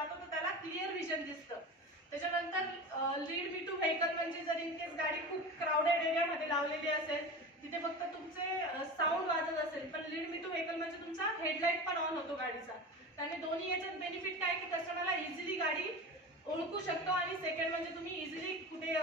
जातो तर त्याला क्लिअर विजन दिसतं. त्याच्यानंतर लीड मी टू व्हेकल म्हणजे जर इन केस गाडी खूप क्राउडेड एरियामध्ये लावलेली असेल, तिथे फक्त तुमचे साऊंड वाजत असेल, पण लीड मी टू व्हेकल म्हणजे तुमचा हेडलाईट पण ऑन होतो गाडीचा. त्याने दोन्ही याच्यात बेनिफिट काय की कस्टमरला इझिली गाडी ओळखू शकतो आणि सेकंड म्हणजे तुम्ही इझिली कुठे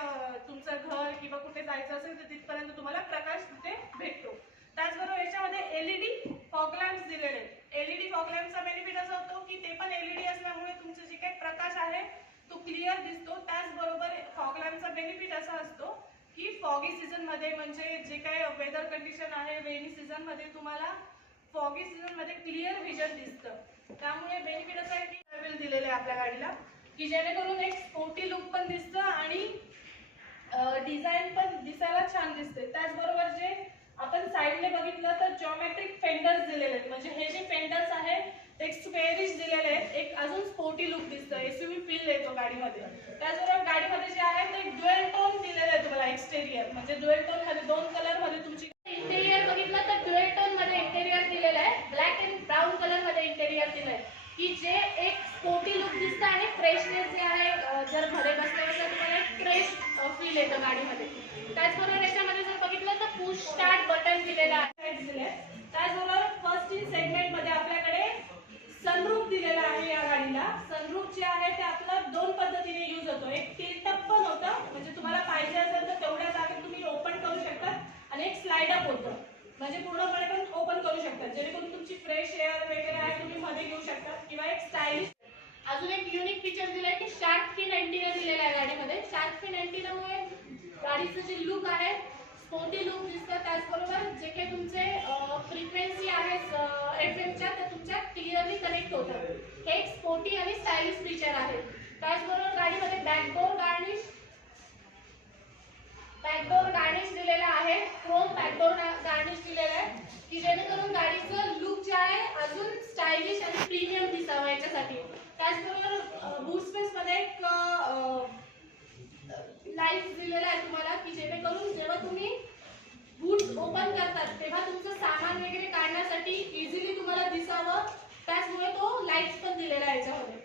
तुमचं घर किंवा कुठे जायचं असेल तर तिथपर्यंत तुम्हाला प्रकाश तिथे भेटतो. त्याचबरोबर याच्यामध्ये एलईडी फॉग लॅम्प्स दिलेले आहेत. एलईडी फॉग लॅम्पचा बेनिफिट असा होतो की ते पण एलईडी असल्यामुळे तुमचं जे काही प्रकाश आहे तो क्लिअर दिसतो. त्याचबरोबर फॉग लॅम्पचा बेनिफिट असा असतो की फॉगी सीझन मध्ये म्हणजे जे काही वेदर कंडिशन आहे रेनी सीझन मध्ये तुम्हाला फॉगी सीझन मध्ये क्लिअर विजन दिसतं. त्यामुळे बेनिफिट असं आहे की व्हील दिलेले आहे आपल्या गाडीला की जेणेकरून एक स्पोर्टी लुक पण दिसतं आणि डिझाईन पण दिसायला छान दिसते. त्याचबरोबर जे आपण साईडने बघितलं तर जॉमेट्रिक फेंडर्स दिलेले आहेत. म्हणजे हे जे फेंडर्स आहेत एक स्क्वेअरिश दिलेले आहेत, एक अजून स्पोर्टी लुक दिसतं, एसयूव्ही फील येतो गाडीमध्ये. त्याचबरोबर गाडीमध्ये जे आहे ते ड्युएल टोन दिलेले आहे तुम्हाला एक्सटेरियर, म्हणजे ड्युएल टोन मध्ये दोन कलर मध्ये तुमची इंटेरियर बघितलं तर ड्युएल टोन मध्ये इंटेरियर दिलेलं आहे. ब्लॅक अँड ब्राऊन कलर मध्ये इंटेरियर दिलंय की जे एक स्पोर्टी लुक दिसतं आणि फ्रेशनेस जे आहे जर मध्ये बसल्यावर तुम्हाला एक फ्रेश फील येतं गाडीमध्ये. त्याचबरोबर याच्यामध्ये जर बघितलं तर पुश स्टार्ट बटन दिलेलं आहे. त्याचबरोबर फर्स्ट इन सेगमेंट मध्ये आपल्याकडे सनरूफ दिलेला आहे. या गाडीला सनरूफ जे आहे ते आपलं दोन पद्धतीने यूज होतो. एक टिल्ट अप पण होतं म्हणजे तुम्हाला पाहिजे असेल तर तेवढ्या जागेत तुम्ही ओपन करू शकता आणि एक स्लाइड अप होतं म्हणजे पूर्णपणे पण ओपन करू शकता जेणेकरून तुमची फ्रेश एअर वगैरे आहे तुम्ही मध्ये घेऊ शकता किंवा एक स्टायलिश. अजून एक युनिक फीचर दिलंय की शार्क फिन अँटिना दिलेला आहे गाडीमध्ये. शार्क फिन अँटिनामुळे गाडीचं जे लुक आहे स्पोर्टी लुक दिसतं. त्याचबरोबर जे काही तुमचे फ्रिक्वेन्सी आहेत एफएमच्या त्या तुमच्या क्लिअरली कनेक्ट होतात. हे एक स्पोर्टी आणि स्टायलिश फीचर आहे. त्याचबरोबर गाडीमध्ये बॅकडोर गार्निश दिलेला आहे. क्रोम बॅकडोर गार्निश दिलेला आहे की जेणेकरून गाडीचं लुक जे आहे अजून स्टायलिश आणि प्रीमियम दिसावं याच्यासाठी. त्याचबरोबर बूट स्पेस मध्ये एक लाईट दिलेला आहे तुम्हाला की जेणेकरून जेव्हा तुम्ही बूट ओपन करतात तेव्हा तुमचं सामान वगैरे काढण्यासाठी इझिली तुम्हाला दिसावं. त्याचमुळे तो लाईट्स पण दिलेला आहे याच्यामध्ये.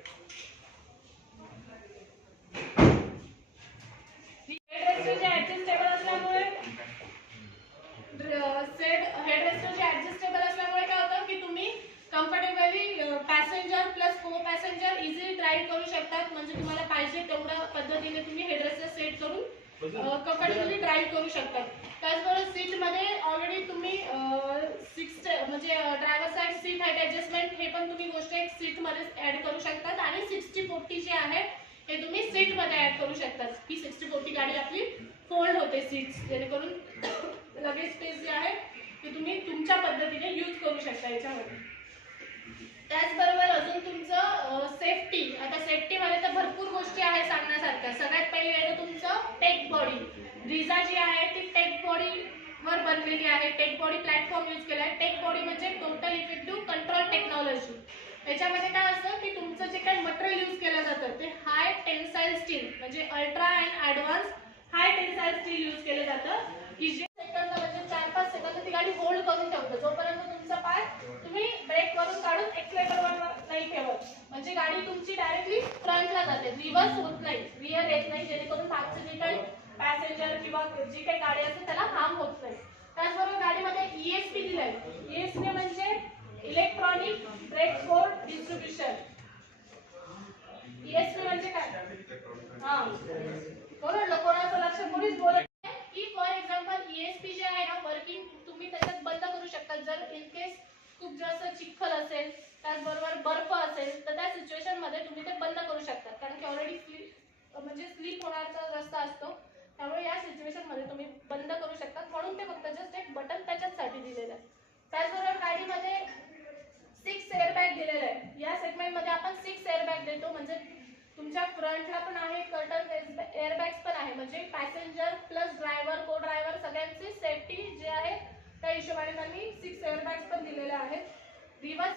ऍडजस्टेबल असल्यामुळे काय होतं की तुम्ही कम्फर्टेबली पॅसेंजर प्लस को पॅसेंजर इझिली ड्राईव्ह करू शकतात. म्हणजे तुम्हाला पाहिजे तेवढ्या पद्धतीने तुम्ही हेडरेस्ट सेट करून कम्फर्टेबली ड्राईव्ह करू शकतात. त्याचबरोबर सीट मध्ये ऑलरेडी तुम्ही म्हणजे driver side seat height adjustment हे पण तुम्ही गोष्ट एक सीट मध्ये ऍड करू शकतात आणि 60-40 जे आहे हे तुम्ही सीट मध्ये ऍड करू शकतात की 60-40 गाडी आपली फोल्ड होते सीट्स जेणेकरून लगेच स्पेस जे आहे ते तुम्ही तुमच्या पद्धतीने यूज करू शकता याच्यामध्ये. त्याचबरोबर अजून तुमचं सेफ्टी. आता सेफ्टी मध्ये तर भरपूर गोष्टी आहेत सांगण्यासारख्या. सगळ्यात पहिले येतं तुमचं टेक बॉडी. ब्रिझा जी आहे ती टेक बॉडी वर बनलेली आहे. टेक बॉडी प्लॅटफॉर्म यूज केला आहे. टेक बॉडी म्हणजे टोटल इफेक्टिव्ह कंट्रोल टेक्नॉलॉजी. त्याच्यामध्ये काय असतं की तुमचं जे काही मटेरियल यूज केलं जातं ते हाय टेन्साइल स्टील म्हणजे ultra and advance high tensile steel use केलं जातं की जे सेकंद म्हणजे 4-5 सेकंद ती गाडी होल्ड करून ठेवतं. जोपर्यंत तुमचा पाय तुम्ही ब्रेक वरून काढून एक्सलेटरवर नाही ठेवत म्हणजे गाडी तुमची डायरेक्टली फ्रंटला जाते, रिव्हर्स होत नाही, रिअर येत नाही जेणेकरून मागचे जे काही पॅसेंजर किंवा जी काही गाडी असते त्याला हार्म होत नाही. त्याचबरोबर गाडीमध्ये ESP दिलंय. ESP म्हणजे electronic brake force distribution. ESP म्हणजे काय बरोबर कोणाचं लक्ष कोणीच बोलत नाही की फॉर एक्झाम्पल ESP जे आहे ना वर्किंग तुम्ही त्याच्यात बंद करू शकता. जर इन केस खूप जास्त चिखल असेल त्याचबरोबर बर्फ असेल तर त्या सिच्युएशन मध्ये तुम्ही ते बंद करू शकता कारण की ऑलरेडी म्हणजे स्लिप होण्याचा रस्ता असतो. त्यामुळे या सिच्युएशन मध्ये तुम्ही बंद करू शकता म्हणून ते फक्त जस्ट एक बटन त्याच्यासाठी दिलेलं आहे. त्याचबरोबर गाडीमध्ये 6 एअरबॅग दिलेले आहे. या सेगमेंट मध्ये आपण 6 एअरबॅग देतो म्हणजे तुमच्या फ्रंटला पण आहे कर्टन एअरबॅग्स पण आहे म्हणजे पॅसेंजर प्लस ड्रायव्हर को ड्रायव्हर सगळ्यांची सेफ्टी जे आहे त्या हिशोबाने त्यांनी 6 एअरबॅग्स पण दिलेले आहेत. रिव्हर्स